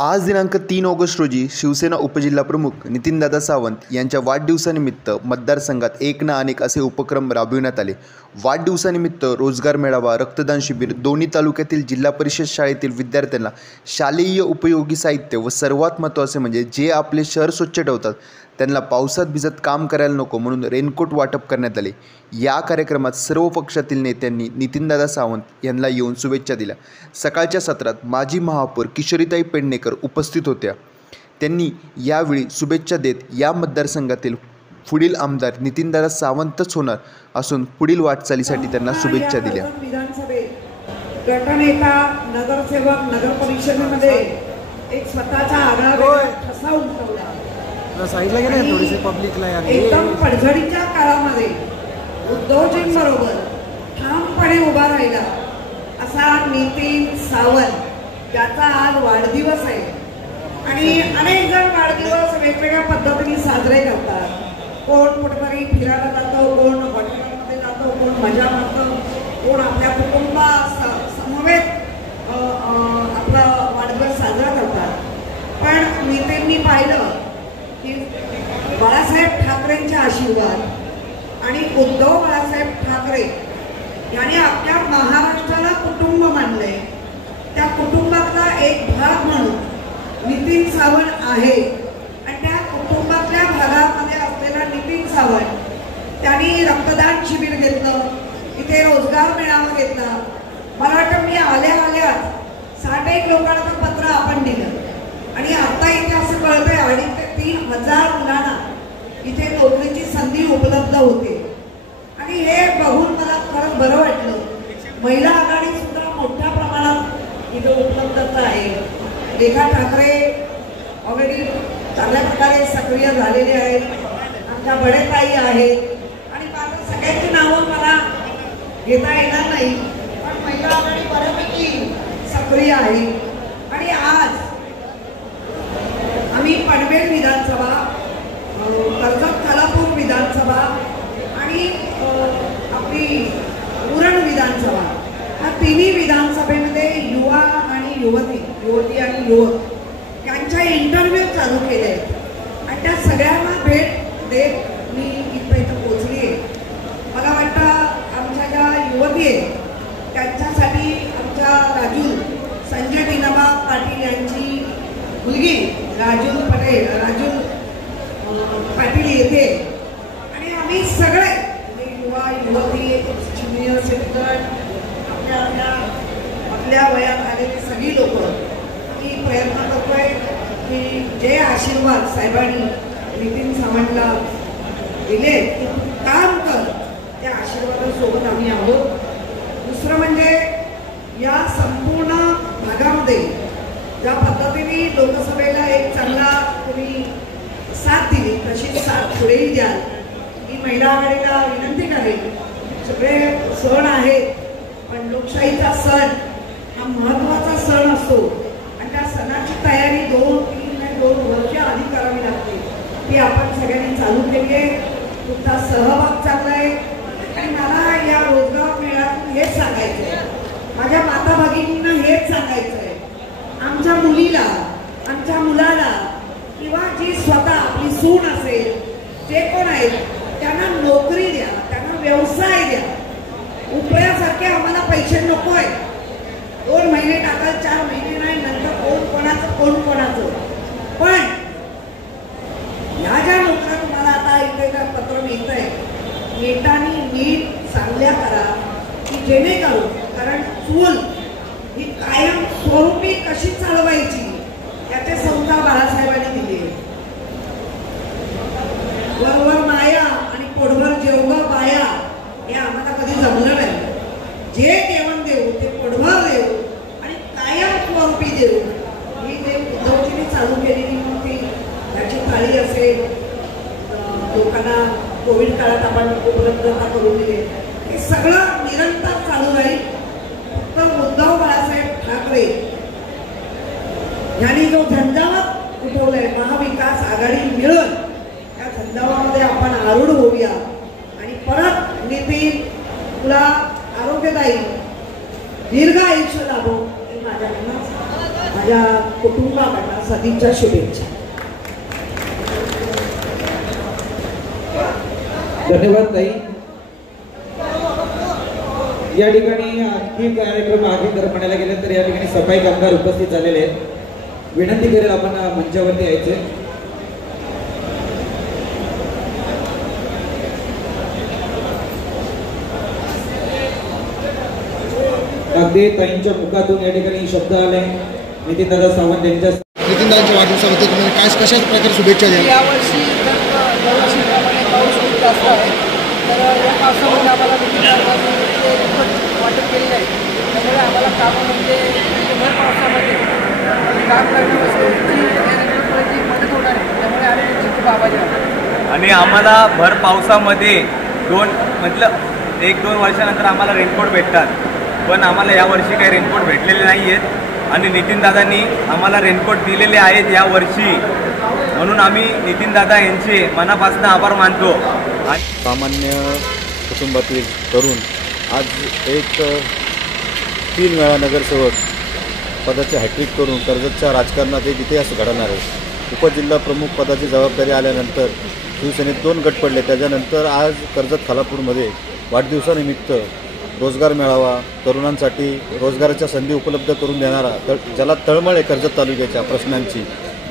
आज दिनांक 3 ऑगस्ट रोजी शिवसेना उपजिल्हाप्रमुख नितीनदादा सावंत यांच्या वाढदिवसानिमित्त मतदारसंघात एक ना अनेक असे उपक्रम राबविण्यात आले। वाढदिवसानिमित्त रोजगार मेळावा, रक्तदान शिबिर, दोन्ही तालुक्यातील जिल्हा परिषद शाळेतील विद्यार्थ्यांना शालेय उपयोगी साहित्य व सर्वात महत्त्वाचे म्हणजे जे आपले शहर स्वच्छ ठेवतात त्यांना पावसात भिजत काम करायला नको म्हणून रेनकोट वाटप करण्यात आले। या कार्यक्रमात सर्व पक्षातील नेत्यांनी नितीनदादा सावंत यांना येऊन शुभेच्छा दिल्या। सकाळच्या सत्रात माजी महापौर किशोरीताई पेडणेकर उपस्थित होत्या। त्यांनी यावेळी शुभेच्छा देत या मतदारसंघातील पुढील आमदार नितीनदादा सावंतच होणार असून पुढील वाटचालीसाठी त्यांना शुभेच्छा दिल्या। विधानसभेत गटनेता, नगरसेवक, नगर परिषदेमध्ये एक स्वतःचा आगळा ठसा उमटवला। साईडला गेले थोडेसे पब्लिकला एकदम पडझडीच्या काळामध्ये उद्धवजींबरोबर ठामपणे उभा राहिला असा नितीन सावंत ज्याचा आज वाढदिवस आहे। आणि अनेक जण वाढदिवस वेगवेगळ्या पद्धतीने साजरे करतात। कोण कुठेतरी फिरायला जातो, कोण हॉटेलमध्ये जातो, कोण मजा मारतो, कोण आपल्या कुटुंबासमवेत आपला वाढदिवस साजरा करतात। पण नितीननी पाहिलं की बाळासाहेब ठाकरेंचे आशीर्वाद आणि उद्धव बाळासाहेब ठाकरे यांनी आपल्या महाराष्ट्राला कुटुंब मानले। त्या कुटुंबातला एक भाग म्हणून नितीन सावंत आहे आणि त्या कुटुंबातल्या भागामध्ये असलेला नितीन सावंत त्यांनी रक्तदान शिबिर घेतलं, इथे रोजगार मेळावा घेतला। मला वाटतं मी आल्या 60 लोकांचं पत्र आपण दिलं आणि आता इथे असं कळतंय 2.5 ते 3,000 मुलांना इथे नोकरीची संधी उपलब्ध होते। आणि हे बघून मला खरंच बरं वाटलं। महिला आघाडी सुद्धा मोठ्या प्रमाणात इथे उपलब्धता आहे। रेखा ठाकरे ऑलरेडी चांगल्या प्रकारे सक्रिय झालेले आहेत, आमच्या बडेताई आहेत आणि माझं सगळ्यांची नावं मला घेता येणार नाही, पण महिला आघाडी बऱ्यापैकी सक्रिय आहे। आणि आज आम्ही पनवेल विधानसभा, कर्जत खालापूर विधानसभा आणि आपली उरण विधानसभा या तिन्ही विधानसभेमध्ये युवा आणि युवती आणि युवक यांच्या इंटरव्ह्यू चालू केले आहेत आणि त्या सगळ्यांना भेट देत मी इथं पोचली आहे। मला वाटतं आमच्या ज्या युवती आहेत त्यांच्यासाठी आमच्या राजू संजय दिनाबा पाटील यांची मुलगी राजू पाटील येते आणि आम्ही सगळे युवा युवती, ज्युनियर सिटीजन, आपल्या वयात आलेली सगळी लोक मी प्रयत्न करतोय की जे आशीर्वाद साहेबांनी नितीन सावंतला दिले की काम कर, त्या आशीर्वादासोबत आम्ही आहोत। दुसरं म्हणजे या संपूर्ण भागामध्ये ज्या पद्धतीने लोकसभेला एक चांगला तुम्ही साथ दिली तशी साथ पुढेही द्याल ही महिला आघाडीला विनंती करेल। सगळे सण आहेत पण लोकशाहीचा सण हा महत्त्वाचा सण असतो आणि त्या सणाची तयारी 2 वर्ष आधी करावी लागते। ती आपण सगळ्यांनी चालू केली आहे। तुमचा सहभाग चांगला आहे आणि मला या रोजगार मेळ्यातून हेच सांगायचं आहे, माझ्या माता भगिनींना हेच सांगायचं आहे, आमच्या मुलीला, आमच्या मुलाला किंवा जी स्वतः आपली सून असेल, जे कोण आहेत त्यांना नोकरी द्या, त्यांना व्यवसाय द्या। उपयासारखे आम्हाला पैसे नको आहे, 2 महिने टाकाल, 4 महिने नाही, नंतर कोण कोणाचं। पण ह्या ज्या नोकऱ्या तुम्हाला आता इथे पत्र मिळत आहे नीटानी नीट चांगल्या करा की जेणेकरून, कारण चूल ही कायम स्वरूपी कशी चालवायची याचे संस्कार बाळासाहेबांनी दिले। वरवर माया आणि पोटभर जेवढं बाया हे आम्हाला कधी जमलं नाही। जे जेवण देऊ ते पोटभर देऊ आणि कायम स्वरूपी देऊ ही ते उद्धवजींनी चालू केलेली मोठी याची थाळी असेल, लोकांना कोविड काळात आपण उपलब्धता करून दिली, हे सगळं निरंतर चालू राहील। फक्त उद्धव बाळासाहेब ठाकरे यांनी जो झंझावात उठवलाय महाविकास आघाडी मिळून त्या झंझावामध्ये आपण आरूढ होऊया आणि परत नितीन तुला आरोग्यदायी दीर्घ आयुष्य लाभो ही माझ्या माझ्या कुटुंबाकडनं सदिच्छा शुभेच्छा. धन्यवाद ताई. या ठिकाणी आणखी कार्यक्रम आधी जर म्हणायला गेले तर या ठिकाणी सफाई कामगार उपस्थित झालेले आहेत. विनंती करेल आपण मंचावरती यायचे. अगदी ताईंच्या मुखातून या ठिकाणी शब्द आले. नितीनदादा सावंत यांच्या नितीनदादांच्या वाढदिवसामध्ये तुम्ही काय कशा प्रकारे शुभेच्छा द्या? यावर्षी दरवर्षीप्रमाणे पाऊस खूप जास्त आहे, तर या पावसामध्ये आम्हाला वाटप केलेलं आहे. त्यामुळे आम्हाला कामं म्हणजे भर पावसामध्ये काम करण्याची मदत होणार आहे. त्यामुळे आम्ही तुमची खूप आभारी आहोत. आणि आम्हाला भर पावसामध्ये 1-2 वर्षानंतर आम्हाला रेनकोट भेटतात, पण आम्हाला यावर्षी काही रेनकोट भेटलेले नाही आहेत आणि नितीनदादांनी आम्हाला रेनकोट दिलेले आहेत यावर्षी, म्हणून आम्ही नितीनदादा यांचे मनापासून आभार मानतो. आणि सामान्य कुटुंबातील तरुण आज एक 3 वेळा नगरसेवक पदाचे हॅट्रिक करून कर्जतच्या राजकारणात एक इतिहास घडवणार आहे. उपजिल्हा प्रमुख पदाची जबाबदारी आल्यानंतर शिवसेनेत 2 गट पडले. त्याच्यानंतर आज कर्जत खालापूरमध्ये वाढदिवसानिमित्त रोजगार मेळावा, तरुणांसाठी रोजगाराच्या संधी उपलब्ध करून देणारा, ज्याला तळमळ आहे कर्जत तालुक्याच्या प्रश्नांची,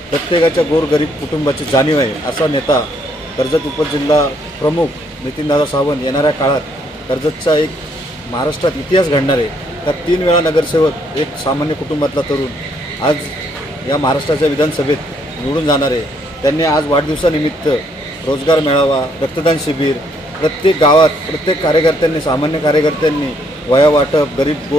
प्रत्येकाच्या गोरगरीब कुटुंबाची जाणीव आहे असा नेता कर्जत उपजिल्हा प्रमुख नितीनदादा सावंत येणाऱ्या काळात कर्जतचा एक महाराष्ट्रात इतिहास घडणार आहे. तर 3 वेळा नगरसेवक एक सामान्य कुटुंबातला तरुण आज या महाराष्ट्राच्या विधानसभेत निवडून जाणार आहे. त्यांनी आज वाढदिवसानिमित्त रोजगार मेळावा, रक्तदान शिबिर, प्रत्येक गावात प्रत्येक कार्यकर्त्यांनी, सामान्य कार्यकर्त्यांनी वया वाटप, गरीब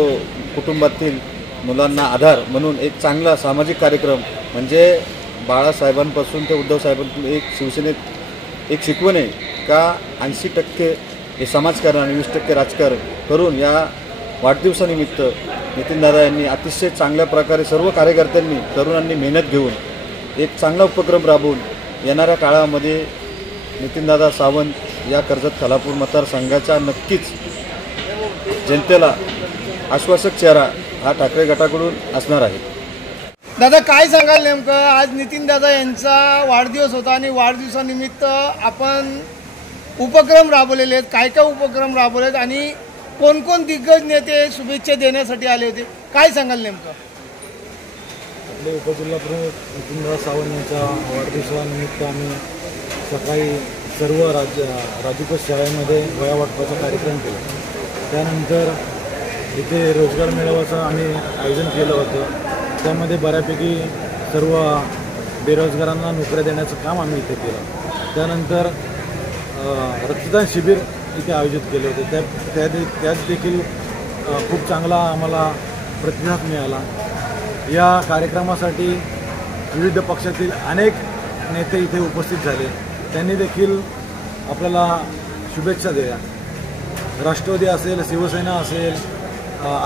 कुटुंबातील मुलांना आधार म्हणून एक चांगला सामाजिक कार्यक्रम म्हणजे बाळासाहेबांपासून ते उद्धव साहेबांपासून एक शिवसेनेत एक शिकवण आहे का 80% हे समाजकारण आणि 20% राजकारण करून या वाढदिवसानिमित्त नितीनदादा यांनी अतिशय चांगल्या प्रकारे सर्व कार्यकर्त्यांनी, तरुणांनी मेहनत घेऊन एक चांगला उपक्रम राबवून येणाऱ्या काळामध्ये नितीनदादा सावंत या कर्जत खालापूर मतदारसंघाच्या नक्कीच जनतेला आश्वासक चेहरा हा ठाकरे गटाकडून असणार आहे. दादा काय सांगाल नेमकं, आज नितीनदादा यांचा वाढदिवस होता आणि वाढदिवसानिमित्त आपण उपक्रम राबवलेले आहेत, काय काय उपक्रम राबवले आहेत आणि कोण दिग्गज नेते शुभेच्छा देण्यासाठी आले होते, काय सांगाल नेमकं? आपले उपजिल्हा प्रमुख नितीनदादा सावंत यांच्या वाढदिवसानिमित्त आम्ही सकाळी सर्व राजूकोष शाळेमध्ये वया वाटपाचा कार्यक्रम केला. त्यानंतर इथे रोजगार मेळाव्याचं आम्ही आयोजन केलं होतं. त्यामध्ये बऱ्यापैकी सर्व बेरोजगारांना नोकऱ्या देण्याचं काम आम्ही इथे केलं. त्यानंतर रक्तदान शिबिर इथे आयोजित केले होते. त्यात देखील खूप चांगला आम्हाला प्रतिसाद मिळाला. या कार्यक्रमासाठी विविध पक्षातील अनेक नेते इथे उपस्थित झाले. त्यांनी देखील आपल्याला शुभेच्छा दिल्या. राष्ट्रवादी असेल, शिवसेना असेल,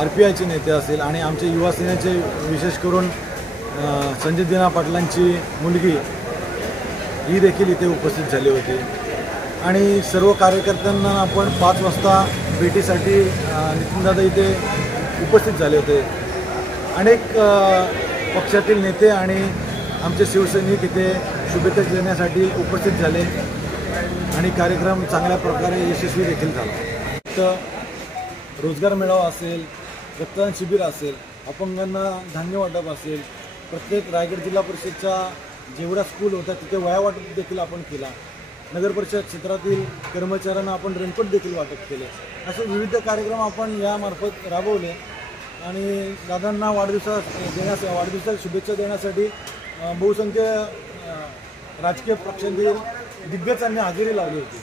RPIचे नेते असेल आणि आमचे युवा सेनेचे विशेष करून संजय दिना पाटलांची मुलगी ही देखील इथे उपस्थित झाली होती. आणि सर्व कार्यकर्त्यांना आपण 5 वाजता भेटीसाठी नितीनदादा इथे उपस्थित झाले होते. अनेक पक्षातील नेते आणि आमचे शिवसैनिक इथे शुभेच्छा देण्यासाठी उपस्थित झाले आणि कार्यक्रम चांगल्या प्रकारे यशस्वी देखील झाला. तर रोजगार मेळावा असेल, रक्तदान शिबिर असेल, अपंगांना धान्य वाटप असेल, प्रत्येक रायगड जिल्हा परिषदच्या जेवढ्या स्कूल होत्या तिथे वया वाटप देखील आपण केला. नगर परिषद क्षेत्रातील कर्मचाऱ्यांना आपण रेनकोट देखील वाटप केले. असे विविध कार्यक्रम आपण यामार्फत राबवले आणि दादांना वाढदिवसाला शुभेच्छा देण्यासाठी बहुसंख्य राजकीय पक्षांतील दिग्गजांनी हजेरी लावली होती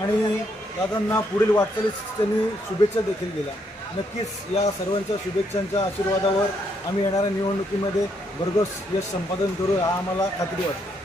आणि दादांना पुढील वाटचालीस त्यांनी शुभेच्छा देखील दिल्या. नक्कीच या सर्वांच्या शुभेच्छांच्या आशीर्वादावर आम्ही येणाऱ्या निवडणुकीमध्ये भरघोस यश संपादन करू हा आम्हाला खात्री वाटते.